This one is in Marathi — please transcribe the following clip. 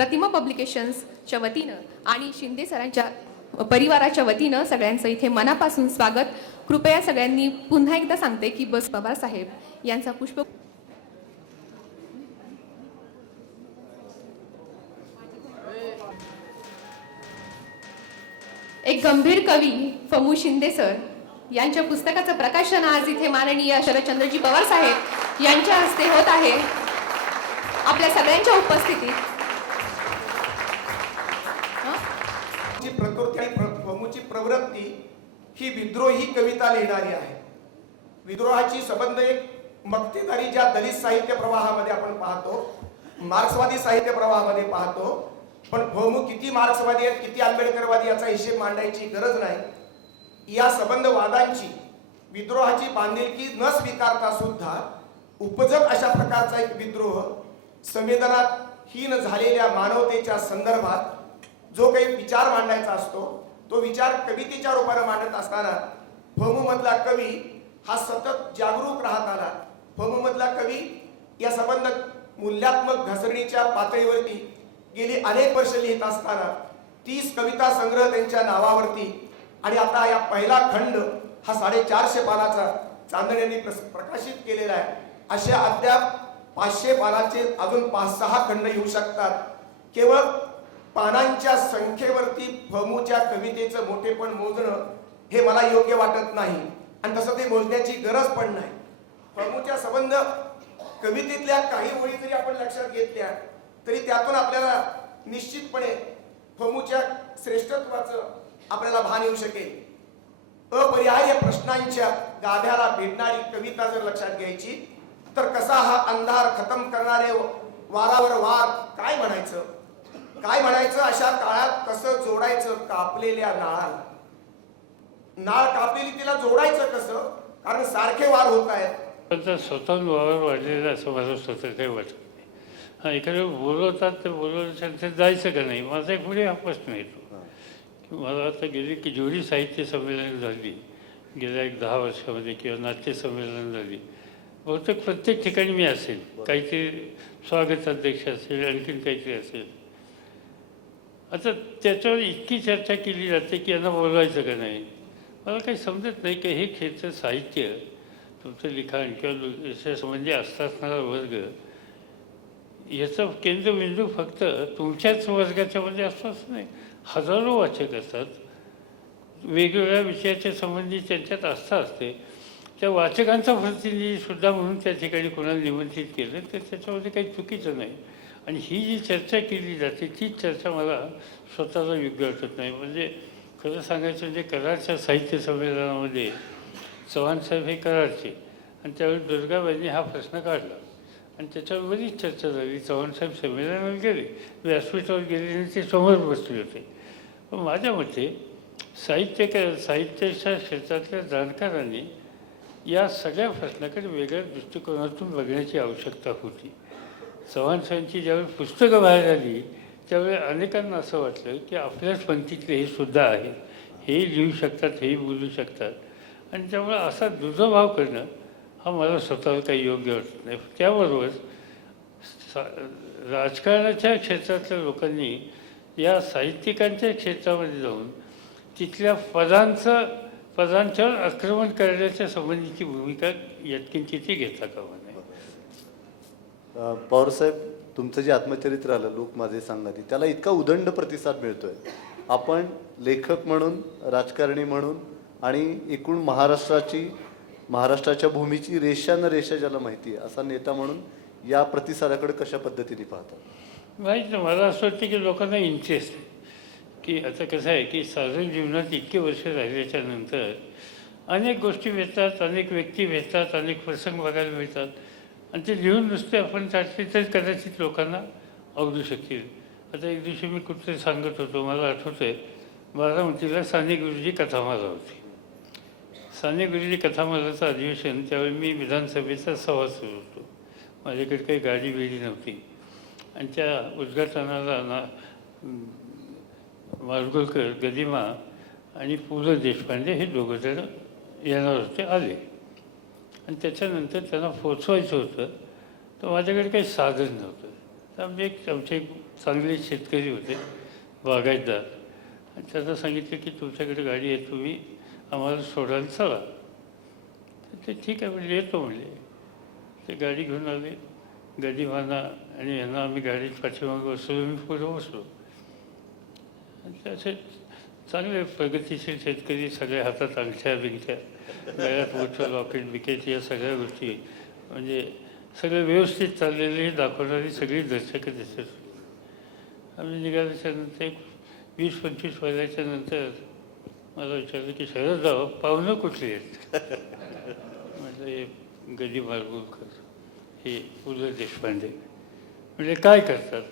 प्रतिमा पब्लिकेशन्सच्या वतीनं आणि शिंदे सरांच्या परिवाराच्या वतीनं सगळ्यांचं इथे मनापासून स्वागत. कृपया सगळ्यांनी पुन्हा एकदा सांगते की बस पवार साहेब यांचा पुष्प एक गंभीर कवी फमू शिंदे सर यांच्या पुस्तकाचं प्रकाशन आज इथे माननीय शरदचंद्रजी पवार साहेब यांच्या हस्ते होत आहे. आपल्या सगळ्यांच्या उपस्थितीत ची प्रकृती आणि प्र- प्रवृत्ती ही विद्रोही कविता लिहिणारी आहे. विद्रोहाची संबंध एक मक्तेदारी ज्या दलित साहित्य प्रवाहामध्ये आपण पाहतो मार्क्सवादी साहित्य प्रवाहामध्ये पाहतो पण फमू किती मार्क्सवादी आहेत किती आंबेडकरवादी याचा हिशेब मांडायची गरज नाही. या संबंध वादांची विद्रोहाची बांधिलकी न स्वीकारता सुद्धा उपजत अशा प्रकारचा एक विद्रोह संवेदनाहीन झालेल्या मानवतेच्या संदर्भात जो काही विचार मांडायचा असतो तो विचार कवितेच्या रूपाने मांडत असताना फमू मधला कवी हा सतत जागरूक राहत आला. फमू मधला कवी या संबंध मूल्यात्मक घसरणीच्या पातळीवरती गेली अनेक वर्ष लिहित असताना तीस कविता संग्रह त्यांच्या नावावरती आणि आता या पहिला खंड हा साडेचारशे पानाचा चांदण्यांनी प्रस- प्रकाशित केलेला आहे. अशा अद्याप पाचशे पानाचे अजून पाच सहा खंड येऊ शकतात. केवळ पानांच्या संख्येवरती फमूच्या कवितेचं मोठेपण मोजणं हे मला योग्य वाटत नाही. आणि तसं ते मोजण्याची गरज पण नाही. फमूच्या संबंध कवितेतल्या काही ओळी जरी आपण लक्षात घेतल्या तरी त्यातून आपल्याला निश्चितपणे फमूच्या श्रेष्ठत्वाचं आपल्याला भान येऊ शकेल. अपरिहार्य प्रश्नांच्या गाभ्याला भेटणारी कविता जर लक्षात घ्यायची तर कसा हा अंधार खतम करणारे वारावर वार काय म्हणायचं काय म्हणायचं अशा काळात कसं जोडायचं कापलेल्या नाळाला नाळ कापलेली तिला जोडायचं कसं? कारण सारखे वार होत आहेत. पण तर स्वतःहून वावर वाढलेलं असं मला स्वतः काही वाटत नाही. हां एखाद्या बोलवतात ते बोलवल्यानंतर जायचं का नाही? माझा एक पुढे हा प्रश्न येतो. की मला आता गेली की जेवढी साहित्य संमेलन झाली गेल्या एक दहा वर्षामध्ये किंवा नाट्य संमेलन झाली बहुतेक प्रत्येक ठिकाणी मी असेल. काहीतरी स्वागताध्यक्ष असेल आणखीन काहीतरी असेल. आता त्याच्यावर इतकी चर्चा केली जाते की यांना बोलवायचं का नाही? मला काही समजत नाही की हे क्षेत्र साहित्य तुमचं लिखाण किंवा म्हणजे असता असणारा वर्ग याचं केंद्रबिंदू फक्त तुमच्याच वर्गाच्या म्हणजे असतो नाही. हजारो वाचक असतात. वेगवेगळ्या विषयाच्या संबंधी त्यांच्यात आस्था असते. त्या वाचकांचा प्रतिनिधी सुद्धा म्हणून त्या ठिकाणी कोणाला निमंत्रित केलं तर त्याच्यामध्ये काही चुकीचं नाही. आणि ही जी चर्चा केली जाते तीच चर्चा मला स्वतःला योग्य वाटत नाही. म्हणजे खरं सांगायचं म्हणजे कराडच्या साहित्य संमेलनामध्ये चव्हाण साहेब हे कराडचे आणि त्यावेळी दुर्गाबाईंनी हा प्रश्न काढला. आणि त्याच्यावर बरीच चर्चा झाली. चव्हाण साहेब संमेलनावर गेले. व्यासपीठावर गेले आणि ते समोर बसले होते. पण माझ्या मते साहित्य साहित्याच्या क्षेत्रातल्या जाणकारांनी या सगळ्या प्रश्नाकडे वेगळ्या दृष्टिकोनातून बघण्याची आवश्यकता होती. चव्हाण साहेबांची ज्यावेळी पुस्तकं बाहेर आली त्यावेळी अनेकांना असं वाटलं की आपल्याच पंथीतले हे सुद्धा आहे हे लिहू शकतात हेही बोलू शकतात. आणि त्यामुळे असा दुजाभाव करणं हा मला स्वतःला काही योग्य वाटत नाही. त्याबरोबर सा राजकारणाच्या क्षेत्रातल्या लोकांनी या साहित्यिकांच्या क्षेत्रामध्ये जाऊन तिथल्या पदांचं पदांच्यावर आक्रमण करण्याच्या संबंधीची भूमिका यत्किंचित घेता कामा पवारसाहेब तुमचं जे आत्मचरित्र आलं लोक माझे सांगाती त्याला इतका उदंड प्रतिसाद मिळतोय. आपण लेखक म्हणून राजकारणी म्हणून आणि एकूण महाराष्ट्राची महाराष्ट्राच्या भूमीची रेषा न रेषा ज्याला माहिती आहे असा नेता म्हणून या प्रतिसादाकडे कशा पद्धतीने पाहतात माहीत नाही मला असं वाटतं की लोकांना इंटरेस्ट आहे. की आता कसं आहे की साधारण जीवनात इतके वर्ष राहिल्याच्या नंतर अनेक गोष्टी भेटतात अनेक व्यक्ती भेटतात अनेक प्रसंग बघायला मिळतात. आणि ते लिहून नुसते आपण टाकले तर कदाचित लोकांना आवडू शकतील आता एक दिवशी मी कुठेतरी सांगत होतो मला आठवतं आहे बारामतीला साने गुरुजी कथामाला होती. साने गुरुजी कथामालाचं अधिवेशन त्यावेळी मी विधानसभेचा सभासद होतो. माझ्याकडे काही गाडी बिडी नव्हती. आणि त्या उद्घाटनाला ना माडगुळकर गदिमा आणि पु ल देशपांडे हे दोघं जण येणार होते आले. आणि त्याच्यानंतर त्यांना पोचवायचं होतं तर माझ्याकडे काही साधन नव्हतं. तर आम्ही एक आमचे एक चांगले शेतकरी होते बागायतदार. आणि त्यांना सांगितलं की तुमच्याकडे गाडी आहे तुम्ही आम्हाला सोडायला चला. तर ते ठीक आहे म्हणजे येतो म्हणले. ते गाडी घेऊन आले. गदिमाना आणि यांना आम्ही गाडीत पाठीमागे बसलो मी पुढे बसलो. आणि ते असे चांगले प्रगतीशील शेतकरी सगळे हातात अंगठ्या बिंगठ्या गळ्यात मोठं लॉकेट बिकेट या सगळ्या गोष्टी. म्हणजे सगळं व्यवस्थित चाललेले हे दाखवणारी सगळी दर्शकं दिसत आम्ही निघाल्याच्या नंतर एक वीस पंचवीस वर्षाच्या नंतर मला विचारलं की शरद जावं पाहुणं कुठली आहेत? म्हणजे गदी मारगुळकर हे पु ल देशपांडे. म्हणजे काय करतात?